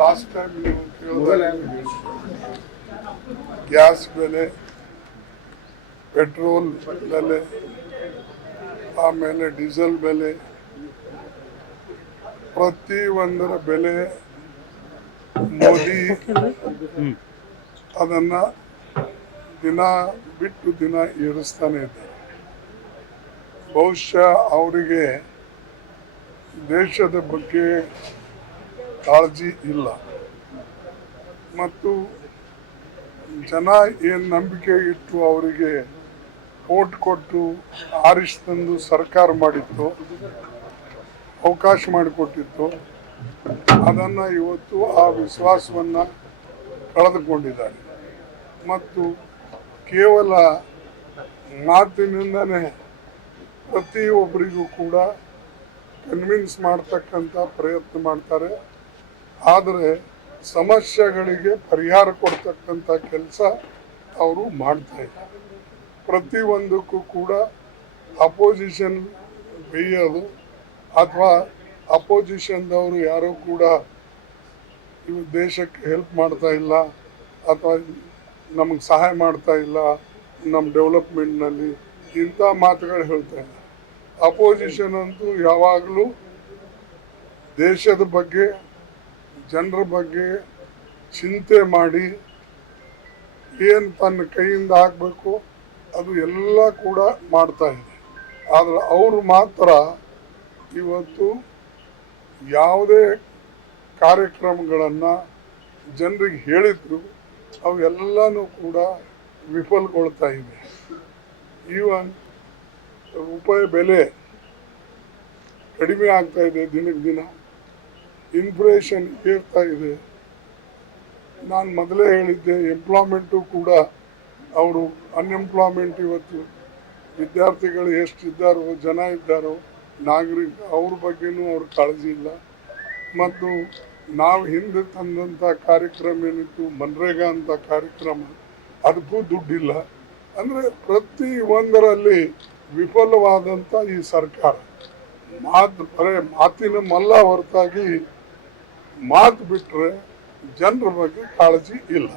Last time ನೀವು ಕೇಳಿದ gas ಬೆಲೆ, ಪೆಟ್ರೋಲ್ ಬೆಲೆ, ಆಮೇಲೆ ಡೀಸೆಲ್ ಬೆಲೆ, ಪ್ರತಿ ಒಂದರ ಬೆಲೆ ಮೋದಿ ಅದನ್ನ ದಿನ ಬಿಟ್ಟು ದಿನ ಏರಿಸ್ತಾನೆ ಇದ್ದಾರೆ. ಬಹುಶಃ ಅವರಿಗೆ ದೇಶದ ಬಗ್ಗೆ ಕಾಳಜಿ ಇಲ್ಲ ಮತ್ತು ಜನ ಏನು ನಂಬಿಕೆ ಇಟ್ಟು ಅವರಿಗೆ ವೋಟ್ ಕೊಟ್ಟು ಆರಿಸಿ ತಂದು ಸರ್ಕಾರ ಮಾಡಿತ್ತು, ಅವಕಾಶ ಮಾಡಿಕೊಟ್ಟಿತ್ತು, ಅದನ್ನು ಇವತ್ತು ಆ ವಿಶ್ವಾಸವನ್ನು ಕಳೆದುಕೊಂಡಿದ್ದಾರೆ ಮತ್ತು ಕೇವಲ ಮಾತಿನಿಂದನೇ ಪ್ರತಿಯೊಬ್ಬರಿಗೂ ಕೂಡ ಕನ್ವಿನ್ಸ್ ಮಾಡ್ತಕ್ಕಂಥ ಪ್ರಯತ್ನ ಮಾಡ್ತಾರೆ. ಆದರೆ ಸಮಸ್ಯೆಗಳಿಗೆ ಪರಿಹಾರ ಕೊಡ್ತಕ್ಕಂಥ ಕೆಲಸ ಅವರು ಮಾಡ್ತಾ ಇದ್ದಾರೆ. ಪ್ರತಿಯೊಂದಕ್ಕೂ ಕೂಡ ಅಪೋಸಿಷನ್ ಬೇಯೋದು ಅಥವಾ ಅಪೋಸಿಷನ್ದವರು ಯಾರೂ ಕೂಡ ಇವು ದೇಶಕ್ಕೆ ಹೆಲ್ಪ್ ಮಾಡ್ತಾ ಇಲ್ಲ ಅಥವಾ ನಮಗೆ ಸಹಾಯ ಮಾಡ್ತಾ ಇಲ್ಲ ನಮ್ಮ ಡೆವಲಪ್ಮೆಂಟ್ನಲ್ಲಿ, ಇಂಥ ಮಾತುಗಳು ಹೇಳ್ತಾ ಇದ್ದಾರೆ. ಅಪೋಸಿಷನ್ ಅಂತೂ ಯಾವಾಗಲೂ ದೇಶದ ಬಗ್ಗೆ, ಜನರ ಬಗ್ಗೆ ಚಿಂತೆ ಮಾಡಿ ಏನು ತನ್ನ ಕೈಯಿಂದ ಆಗಬೇಕು ಅದು ಎಲ್ಲ ಕೂಡ ಮಾಡ್ತಾ ಇದೆ. ಆದರೆ ಅವರು ಮಾತ್ರ ಇವತ್ತು ಯಾವುದೇ ಕಾರ್ಯಕ್ರಮಗಳನ್ನು ಜನರಿಗೆ ಹೇಳಿದ್ರು ಅವೆಲ್ಲನೂ ಕೂಡ ವಿಫಲಗೊಳ್ತಾ ಇದೆ. ಈವನ್ ರೂಪಾಯಿ ಬೆಲೆ ಕಡಿಮೆ ಆಗ್ತಾ ಇದೆ, ದಿನಕ್ಕೆ ದಿನ ಇನ್ಫ್ಲೇಷನ್ ಏರ್ತಾ ಇದೆ. ನಾನು ಮೊದಲೇ ಹೇಳಿದ್ದೆ, ಎಂಪ್ಲಾಯ್ಮೆಂಟು ಕೂಡ ಅವರು ಅನ್ಎಂಪ್ಲಾಯ್ಮೆಂಟ್ ಇವತ್ತು ವಿದ್ಯಾರ್ಥಿಗಳು ಎಷ್ಟಿದ್ದಾರೋ, ಜನ ಇದ್ದಾರೋ, ನಾಗರಿಕ ಅವ್ರ ಬಗ್ಗೆನೂ ಅವ್ರ ಕಾಳಜಿ ಇಲ್ಲ. ಮತ್ತು ನಾವು ಹಿಂದೆ ತಂದಂಥ ಕಾರ್ಯಕ್ರಮ ಏನಿತ್ತು ಮನ್ರೇಗಾ ಅಂತ ಕಾರ್ಯಕ್ರಮ, ಅದಕ್ಕೂ ದುಡ್ಡಿಲ್ಲ. ಅಂದರೆ ಪ್ರತಿ ಒಂದರಲ್ಲಿ ವಿಫಲವಾದಂಥ ಈ ಸರ್ಕಾರ ಬರೇ ಮಾತಿನ ಮಲ್ಲ ಹೊರತಾಗಿ ಮಾತು ಬಿಟ್ಟರೆ ಜನರ ಬಗ್ಗೆ ಕಾಳಜಿ ಇಲ್ಲ.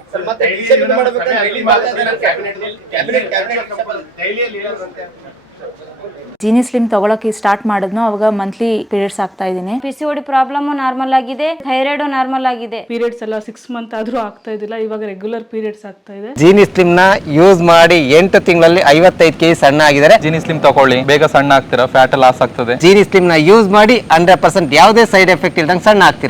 ಜೀನಿ ಸ್ಲಿಮ್ ತಗೊಳಕ್ಕೆ ಸ್ಟಾರ್ಟ್ ಮಾಡಿದ್ನೋ ಅವಾಗ ಮಂತ್ಲಿ ಪೀರಿಯಡ್ಸ್ ಆಗ್ತಾ ಇದೀನಿ. PCOD ಪ್ರಾಬ್ಲಮ್ ನಾರ್ಮಲ್ ಆಗಿದೆ, ಥೈರಾಯ್ಡ್ ನಾರ್ಮಲ್ ಆಗಿದೆ. ಪೀರಿಯಡ್ಸ್ ಎಲ್ಲ 6 ಮಂತ್ ಆದ್ರೂ ಆಗ್ತಾ ಇದ್ದಿಲ್ಲ, ಇವಾಗ ರೆಗ್ಯುಲರ್ ಪೀರಿಯಡ್ಸ್ ಆಗ್ತಾ ಇದೆ. ಜೀನಿ ಸ್ಲಿಮ್ ನ ಯೂಸ್ ಮಾಡಿ 8 ತಿಂಗಳಲ್ಲಿ 55 kg ಸಣ್ಣ ಆಗಿದ್ದಾರೆ. ಜೀನಿ ಸ್ಲಿಮ್ ತಗೊಳ್ಳಿ, ಬೇಗ ಸಣ್ಣ ಆಗ್ತೀರಾ, ಫ್ಯಾಟ್ ಲಾಸ್ ಆಗ್ತದೆ. ಜೀನಿ ಸ್ಲಿಮ್ ನ ಯೂಸ್ ಮಾಡಿ 100% ಯಾವುದೇ ಸೈಡ್ ಎಫೆಕ್ಟ್ ಇಲ್ದಂಗೆ ಸಣ್ಣ ಆಗ್ತೀರಾ.